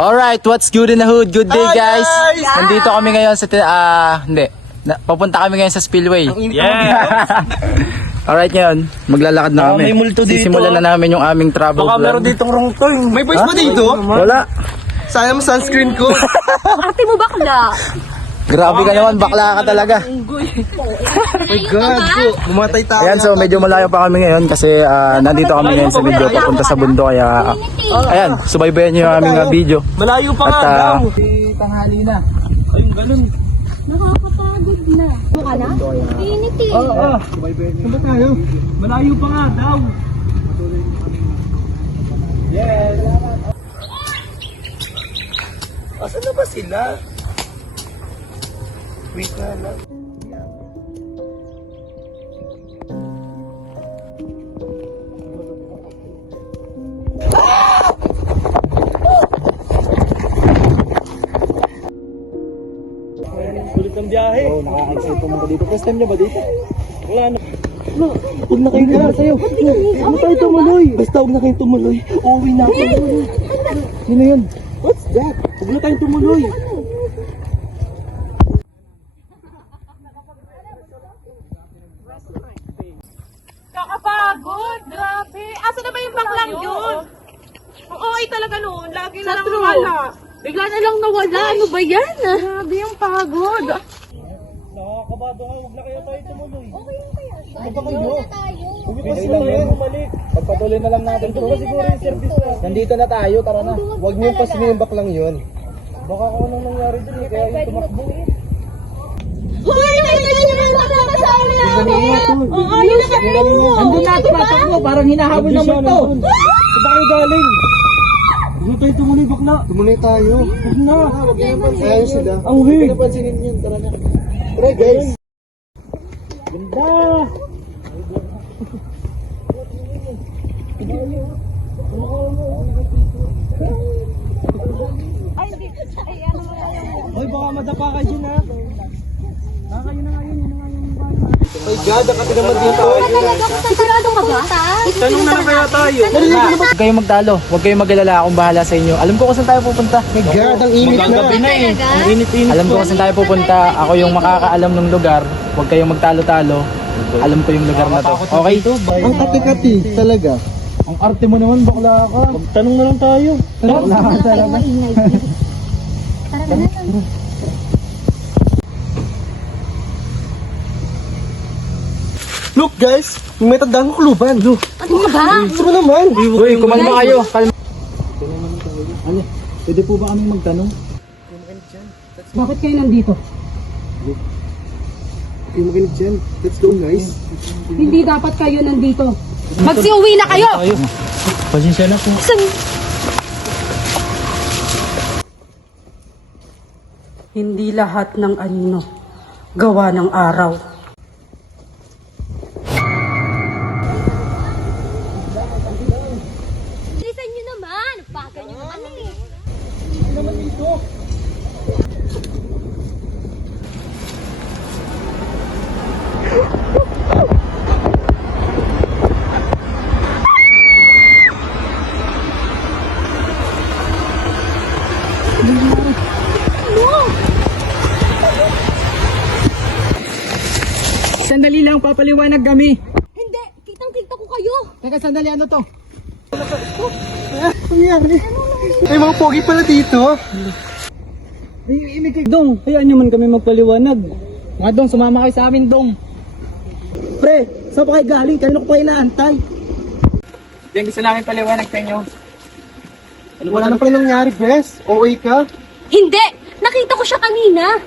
Alright, what's good in the hood? Good day, guys. Nandito kami ngayon sa papunta kami ngayon sa Spillway. Yeah. Alright, ngayon maglalakad na kami. May multo dito. Sisimulan na namin yung aming travel Baka vlog. meron ditong wrong turn. May boys pa dito? Wala. Sayang mo sunscreen ko. Ate mo bakla. Grabe ka naman, bakla ka talaga. My God, so, bumatay tayo. Ayan, so medyo malayo pa kami ngayon kasi nandito kami ngayon sa video papunta sa bundok. Kaya ayan, subaybayan nyo yung aming video. Malayo pa At nga daw. tanghali na. Ayun, ganun. Nakakapagod na. Buka na? Init eh. Subaybayan nyo. Saan ba tayo? Malayo pa nga daw. Asan na ba sila? Wait na lang. Sulit ang biyahe. Oh, nakaka-excite pumunta dito. First time nyo ba dito? Wala na. Huwag na kayong kaya sa'yo. Huwag tayo tumuloy. Basta huwag na kayong tumuloy. Uuwi na ako. Sino yun? What's that? Huwag na tayong tumuloy. Nakapagod, grabe. Asa na ba yung baklang yun? Oo, ay talaga noon. Lagi na lang wala. Bigla na lang nawala. Ano ba yan? Grabe yung pagod. Nakakabado ka. Huwag na kaya tayo tumuloy. Okay lang kaya. Huwag ba kayo? Huwag pa Hindi sila lang yan. bumalik. Pagpatuloy na lang natin. Ito pa siguro yung service na. Nandito na tayo, tara na. Huwag niyo pa sinibak lang yun. Baka kung anong nangyari dun eh. Kaya yung tumakbo eh. Hoy! May kasama namin! Oo, yun na kami mo! Andun na, tumatakbo. Parang hinahabol ng multo. Saan ba kayo galing? Huwag na tayo tumuloy bakla. Tumuloy tayo. Huwag na. Huwag na napansin. Ayaw sila. Ang huwag na napansinin yun. Tara na. Tara guys. Ganda. Hoy, baka madapa kayo dyan ha. Kayo na nga yun, yun na nga yung my God, nakati naman dito. Sigurado ka ba? Tanong na lang kaya tayo. Huwag kayong magtalo. Huwag kayong mag-alala. Akong bahala sa inyo. Alam ko kung saan tayo pupunta. My God, ang init na. Ang init-init. Alam ko kung saan tayo pupunta. Ako yung makakaalam ng lugar. Huwag kayong magtalo-talo. Alam ko yung lugar na to. Okay? Ang kati-kati talaga. Ang arte mo naman, bakla ka. Tanong na lang tayo. Bakla ka talaga. Tara na. Look guys, may tandang kuluban. Look. Ano ka ba? Gusto mo naman. Uy, kumalma kayo. Kalma. Ano? Pwede po ba kami magtanong? Bakit kayo nandito? Okay, makinig dyan. Let's go guys. Hindi dapat kayo nandito. Magsiuwi na kayo! Pasensya na po. Hindi lahat ng anino gawa ng araw. Bilisan nyo naman! Bagal nyo naman eh! Sandali lang, papaliwanag kami. Hindi! Kitang-kita ko kayo! Teka, sandali, ano to? May mga pogi pala dito. Dong, hayaan nyo man kami magpaliwanag. Mga Dong, sumama kayo sa amin, Dong. Pre, saan pa kayo galing? Kanino ko pa inaantay? Yan, gusto namin paliwanag sa inyo. Wala na pala nangyari, Bes. OA ka? Hindi! Nakita ko siya kanina!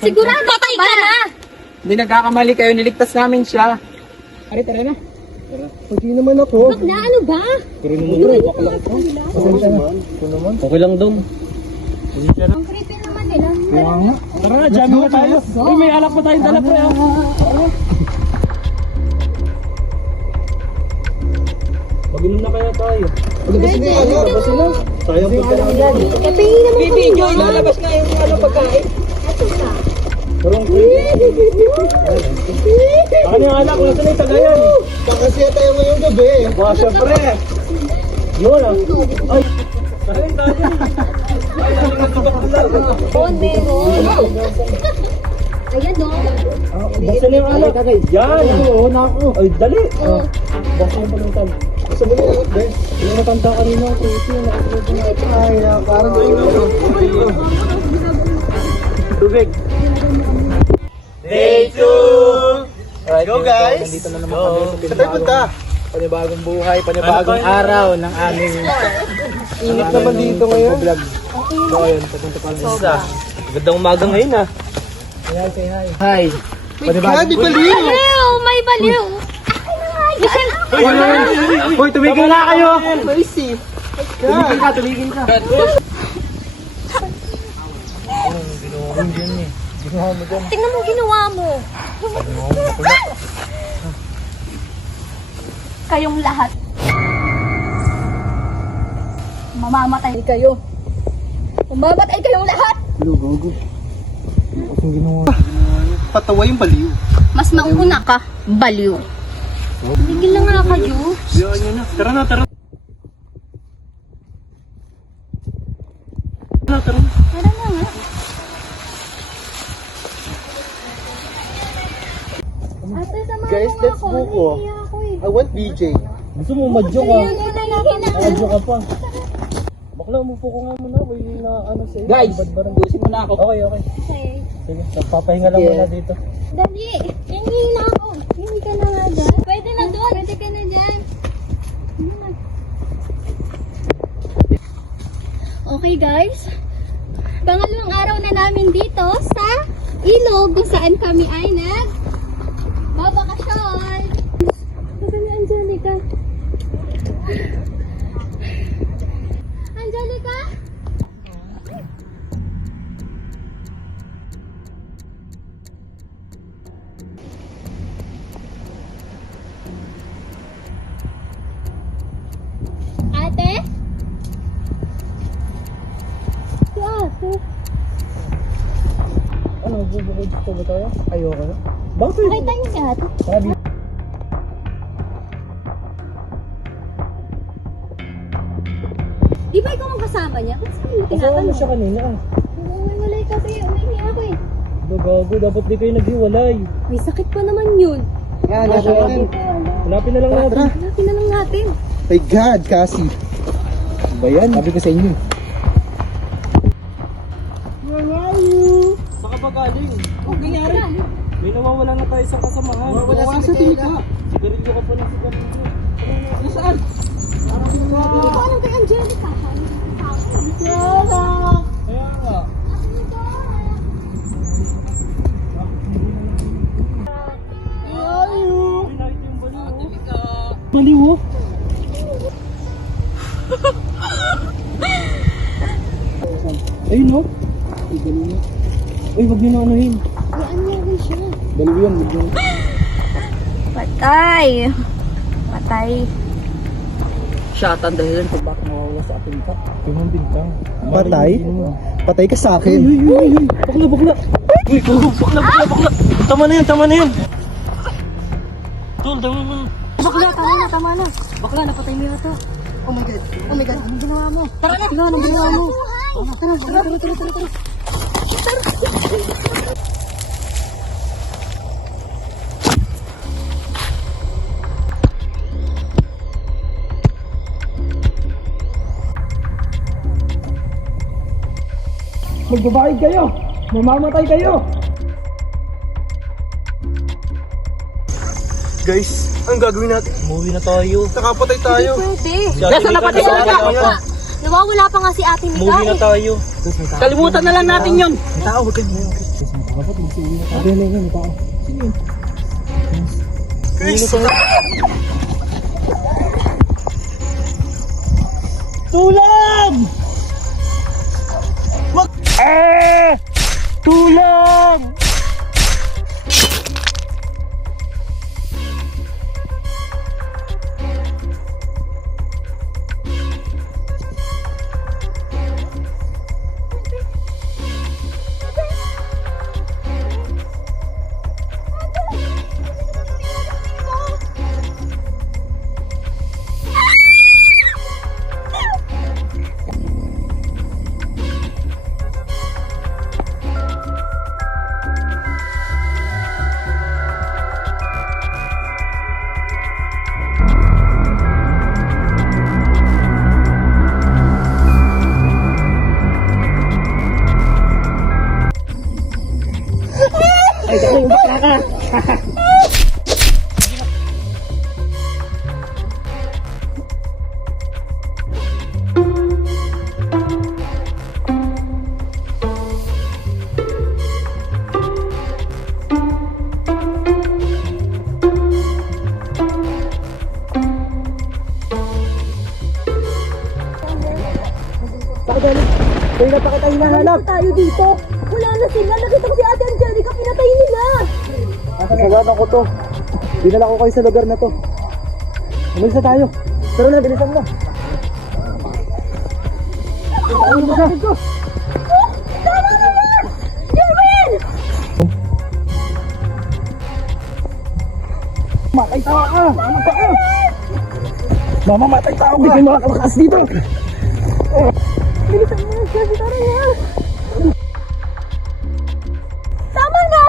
Sigurado patay ka na! Hindi nagkakamali kayo, niligtas namin siya. Ari, tara na. Pagi naman ako. Bakla, ano ba? Okay lang dong. Ang creepy naman nila. Tara na, dyan na tayo. Uy, may alak pa tayong dala, pre. Mag-inom na kaya tayo. Labas na yung ano, labas na. Sayang po tayo. Kapingin naman kami. Enjoy, lalabas na yung ano pagkain. Ito sa. Parang Ano yung anak, nasa na yung tagayan? Pakasya tayo ngayong gabi. Wow, syempre. Yun ah. Ay. Oh, meron. Ayan, no? Basta na yung alak. Yan. Oo, nako. Ay, dali. Basta yung palutan. Basta mo na, guys. Yung matanda kanina. Ay, parang tubig. Day 2! Alright, Go, guys. Nandito na naman kami sa Saan tayo punta? panibagong buhay, panibagong araw ng aming Init naman dito ngayon. vlog. So ayun, papunta pa rin sa Gandang umaga ngayon ah. say hi. Hi! Panibagong buhay. Baliw! May baliw! Hoy, tumigil na kayo! Noisy. Tumigil ka. Tingnan mo ginawa mo. Kayong lahat. Mamamatay kayo. Mamamatay kayong lahat. Gago. Ang ginawa. Patawa yung baliw. Mas mauna ka, baliw. Tigil na nga kayo. Yan yun na. Tara na, tara. Tara. Tara na nga. Ate, samahan Guys, mo let's ako. go po. Nahihiya ako eh. I want BJ. Gusto mo madyo ka? Madyo ka pa. Bakla, umupo ko nga muna. May na ano sa'yo. Guys, busin mo na ako. Okay. Okay. Sige, papahinga lang muna dito. Dali, hingi na ako. Hingi ka na nga dyan. Pwede na doon. Pwede ka na dyan. Okay guys. Pangalawang araw na namin dito sa ilog kung saan kami ay babakasyon. Saan ni Angelica? Angelica? Ate? Si ate. Ano, bubukod ko ba tayo? Ayoko na. Bakit? Nakita niyo si ate? Sabi. Di ba ikaw ang kasama niya? Kasi mo Kasama mo tinatanong. siya kanina ah. Umiwalay kasi, umihi ako eh. Gago, dapat di kayo naghiwalay. May sakit pa naman yun. Yan, natin. Hanapin na lang natin. Hanapin na lang natin. My God, Cassie. Ba yan? Sabi ko sa inyo. Where are you? Saan ka ba galing? Nangyari? May nawawala na tayo sa kasamahan. Nawawala sa Tika. Sigarilyo ka pa ng sigarilyo. Nasaan? Hindi ko alam kay Angelica. Kaya nga. Baliw oh. Ayun oh. Uy, wag niyo na anuhin. Ay, ano yan siya? Baliw yan, wag niyo. Patay. Patay. Siya at ang dahilan kung bakit nawawala sa ating ka. Tingnan bintang. Patay? Patay ka sa akin. Uy. Bakla. Uy, bakla. Tama na yan. Tol, tama na. Bakla, tama na. Bakla, napatay mo yata. Oh my God. Anong ginawa mo? Tara na. Anong ginawa mo? Tara. Magbabayad kayo! Mamamatay kayo! Guys, ang gagawin natin? Umuwi na tayo. Nakapatay tayo. Pwede. Nasa napatay Nawawala pa nga. Nawawala pa nga si ate Mika. Umuwi na tayo. Kalimutan na lang natin yun. May tao, huwag kayo. Dapat magsiuwi na tayo. May tao. Sino yun? Guys! Tulong! Tulong! ako dali. Kaya na pa kita hinahanap. Tayo dito. Wala na sila. Nakita ko si Ate Angelica. Pinatay nila. Kasalanan ko to. Dinala ko kayo sa lugar na to. Umalis na tayo. Pero na, bilisan mo. Ano ba sabi ko? Tama naman! Jerwin! Matay tao ka! Mamamatay tao! Hindi kayo makakalakas dito! Bilisan mo na siya. Tara na. Tama na!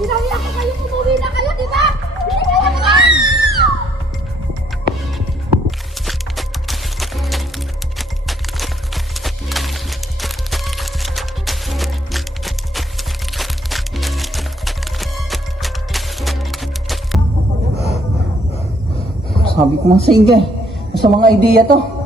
Sinabi ako kayo, umuwi na kayo, di ba? Hindi kayo na! Sabi ko nga sa inyo, sa mga ideya to.